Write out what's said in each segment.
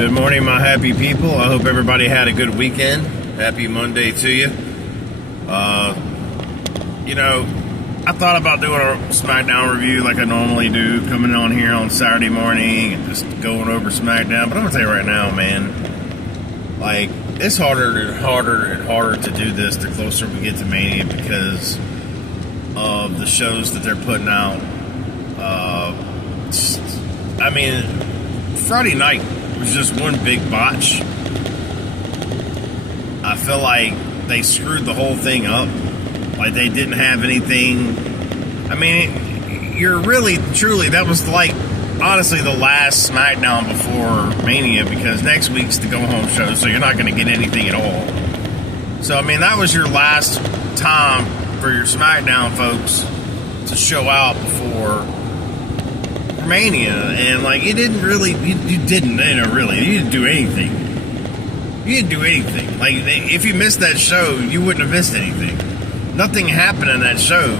Good morning, my happy people. I hope everybody had a good weekend. Happy Monday to you. I thought about doing a SmackDown review like I normally do, coming on here on Saturday morning and just going over SmackDown. But I'm gonna tell you right now, man, like, it's harder to do this the closer we get to Mania because of the shows that they're putting out. Friday night was just one big botch. I feel like they screwed the whole thing up. Like, they didn't have anything. That was like, honestly, the last SmackDown before Mania, because next week's the go-home show, so you're not going to get anything at all. So, that was your last time for your SmackDown folks to show out before Mania, and like, you didn't do anything. You didn't do anything. Like, if you missed that show, you wouldn't have missed anything. Nothing happened in that show.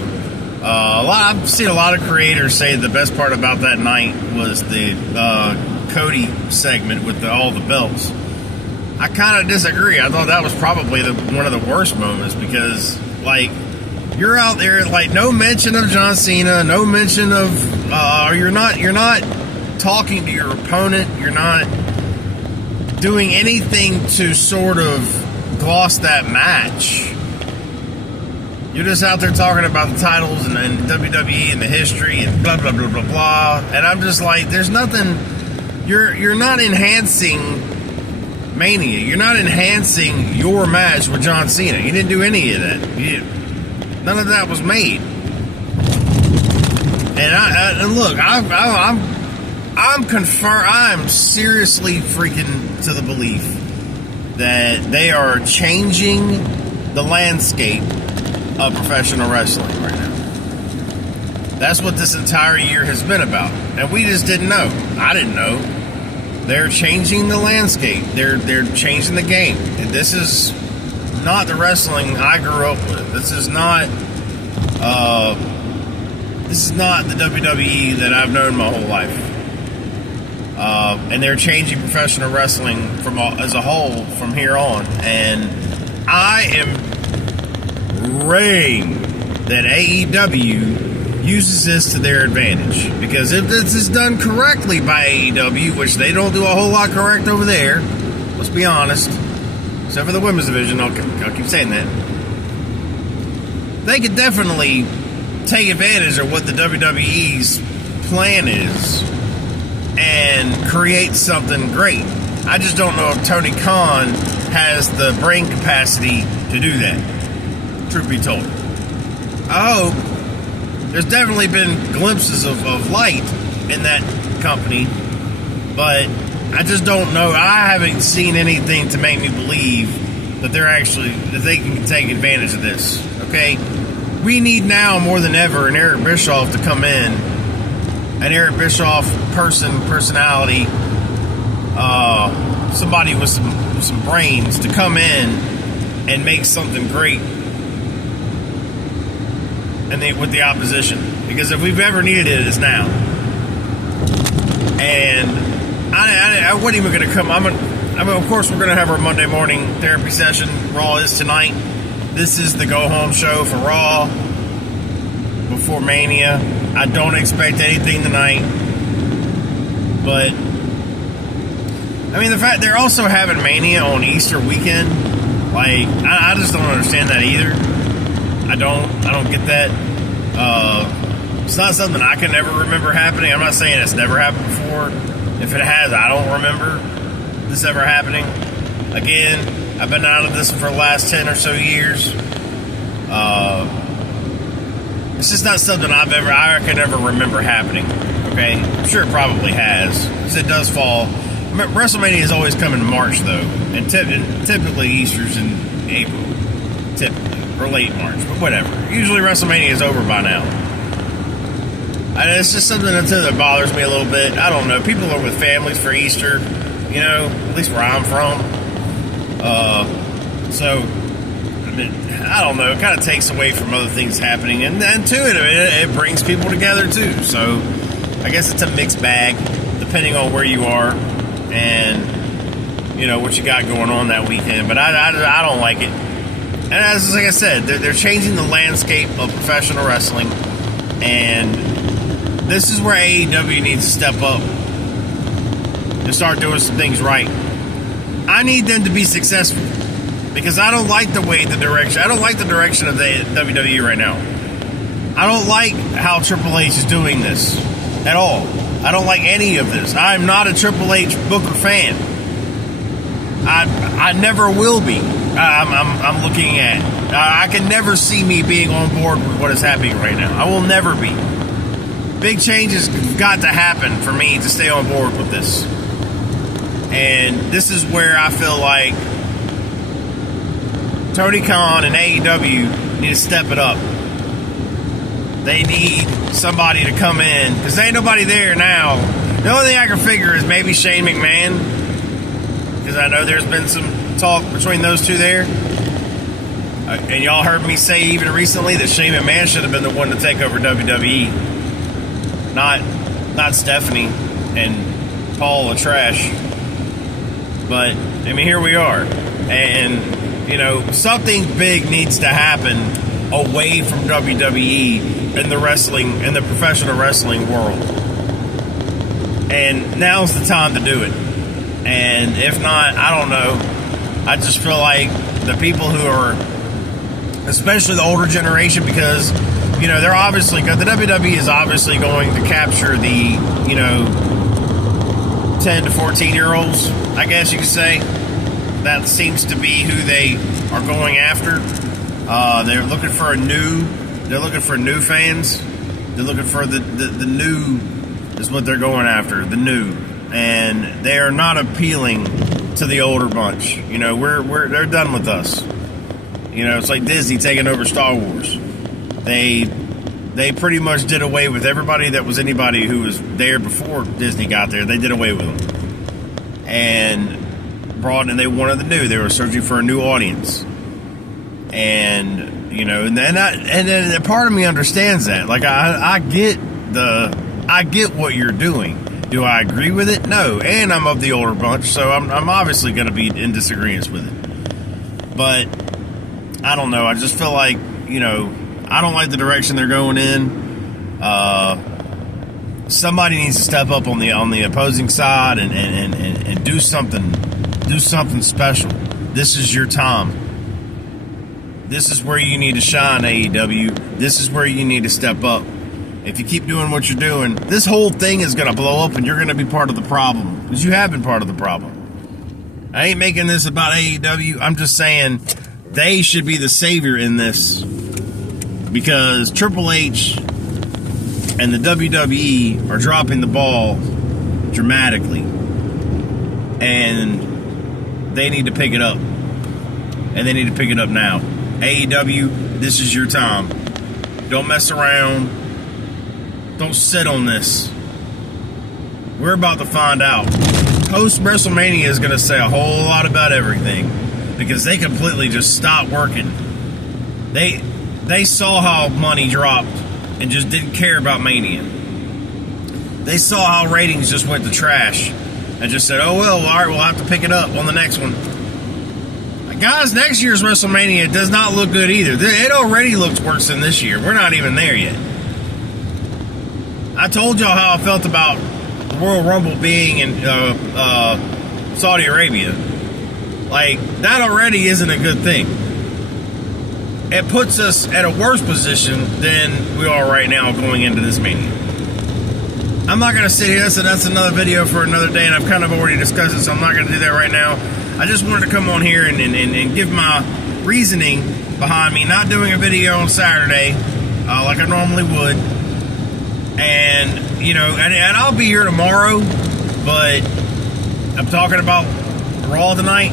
I've seen a lot of creators say the best part about that night was the Cody segment with all the belts. I kind of disagree. I thought that was probably one of the worst moments because, like, you're out there, like, no mention of John Cena, no mention of you're not talking to your opponent. You're not doing anything to sort of gloss that match. You're just out there talking about the titles and WWE and the history and blah blah blah blah blah. And I'm just like, there's nothing. You're not enhancing Mania. You're not enhancing your match with John Cena. You didn't do any of that. None of that was made. And I'm seriously freaking to the belief that they are changing the landscape of professional wrestling right now. That's what this entire year has been about, and we just didn't know. I didn't know. They're changing the landscape. They're changing the game, and this is not the wrestling I grew up with. This is not the WWE that I've known my whole life. And they're changing professional wrestling as a whole from here on. And I am praying that AEW uses this to their advantage. Because if this is done correctly by AEW, which they don't do a whole lot correct over there, let's be honest, except for the women's division, I'll keep saying that, they could definitely take advantage of what the WWE's plan is and create something great. I just don't know if Tony Khan has the brain capacity to do that, truth be told. I hope. There's definitely been glimpses of light in that company, but I just don't know. I haven't seen anything to make me believe that that they can take advantage of this. Okay? We need now more than ever an Eric Bischoff to come in, an Eric Bischoff personality, somebody with some brains to come in and make something great, and with the opposition. Because if we've ever needed it, it's now. And I wasn't even going to come. Of course, we're going to have our Monday morning therapy session. Raw is tonight. This is the go-home show for Raw before Mania. I don't expect anything tonight. But, the fact they're also having Mania on Easter weekend, like, I just don't understand that either. I don't get that. It's not something I can ever remember happening. I'm not saying it's never happened before. If it has, I don't remember this ever happening. Again, I've been out of this for the last 10 or so years. It's just not something I can ever remember happening. Okay? I'm sure it probably has. Because it does fall. WrestleMania is always coming in March, though. And typically Easter's in April. Typically. Or late March. But whatever. Usually WrestleMania is over by now. It's just something that bothers me a little bit. I don't know. People are with families for Easter. At least where I'm from. I don't know. It kind of takes away from other things happening. And to it brings people together, too. So, I guess it's a mixed bag, depending on where you are. And what you got going on that weekend. But I don't like it. And as like I said, they're changing the landscape of professional wrestling, and this is where AEW needs to step up and start doing some things right. I need them to be successful because I don't like the direction. I don't like the direction of the WWE right now. I don't like how Triple H is doing this at all. I don't like any of this. I'm not a Triple H Booker fan. I never will be. I'm looking at. I can never see me being on board with what is happening right now. I will never be. Big changes have got to happen for me to stay on board with this. And this is where I feel like Tony Khan and AEW need to step it up. They need somebody to come in because there ain't nobody there now. The only thing I can figure is maybe Shane McMahon, because I know there's been some talk between those two there. And y'all heard me say even recently that Shane McMahon should have been the one to take over WWE, not Stephanie and Paul the Trash. But I mean, here we are, and something big needs to happen away from WWE in the professional wrestling world. And now's the time to do it. And if not, I don't know. I just feel like the people who are, especially the older generation, because, they're obviously, the WWE is obviously going to capture the, 10 to 14-year-olds, I guess you could say. That seems to be who they are going after. They're looking for new fans. They're looking for the new is what they're going after, the new. And they are not appealing to the older bunch. They're done with us. It's like Disney taking over Star Wars. They pretty much did away with everybody that was anybody who was there before Disney got there. They did away with them. And they wanted the new. They were searching for a new audience. And and then part of me understands that. Like I get what you're doing. Do I agree with it? No. And I'm of the older bunch, so I'm obviously going to be in disagreement with it. But I don't know. I just feel like I don't like the direction they're going in. Somebody needs to step up on the opposing side and do something special. This is your time. This is where you need to shine, AEW. This is where you need to step up. If you keep doing what you're doing, this whole thing is going to blow up and you're going to be part of the problem. Because you have been part of the problem. I ain't making this about AEW. I'm just saying they should be the savior in this. Because Triple H and the WWE are dropping the ball dramatically. And they need to pick it up. And they need to pick it up now. AEW, this is your time. Don't mess around. Don't sit on this. We're about to find out. Post WrestleMania is going to say a whole lot about everything. Because they completely just stopped working. They saw how money dropped and just didn't care about Mania. They saw how ratings just went to trash and just said, oh, well, all right, we'll have to pick it up on the next one. Guys, next year's WrestleMania does not look good either. It already looks worse than this year. We're not even there yet. I told y'all how I felt about the Royal Rumble being in Saudi Arabia. Like, that already isn't a good thing. It puts us at a worse position than we are right now going into this Mania. I'm not going to sit here, so that's another video for another day, and I've kind of already discussed it, so I'm not going to do that right now. I just wanted to come on here and give my reasoning behind me not doing a video on Saturday like I normally would. And, and I'll be here tomorrow, but I'm talking about Raw tonight.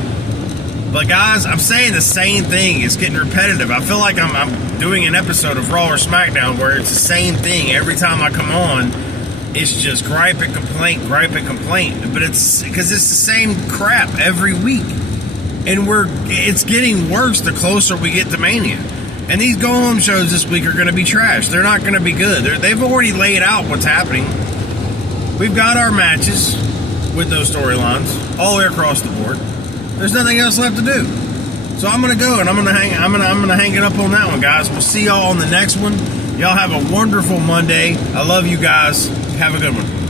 But guys, I'm saying the same thing. It's getting repetitive. I feel like I'm doing an episode of Raw or SmackDown where it's the same thing every time I come on. It's just gripe and complaint. But it's because it's the same crap every week. And it's getting worse the closer we get to Mania. And these go-home shows this week are going to be trash. They're not going to be good. They've already laid out what's happening. We've got our matches. with those storylines all the way across the board. There's nothing else left to do. So I'm gonna go and I'm gonna hang it up on that one, guys. We'll see y'all on the next one. Y'all have a wonderful Monday. I love you guys. Have a good one.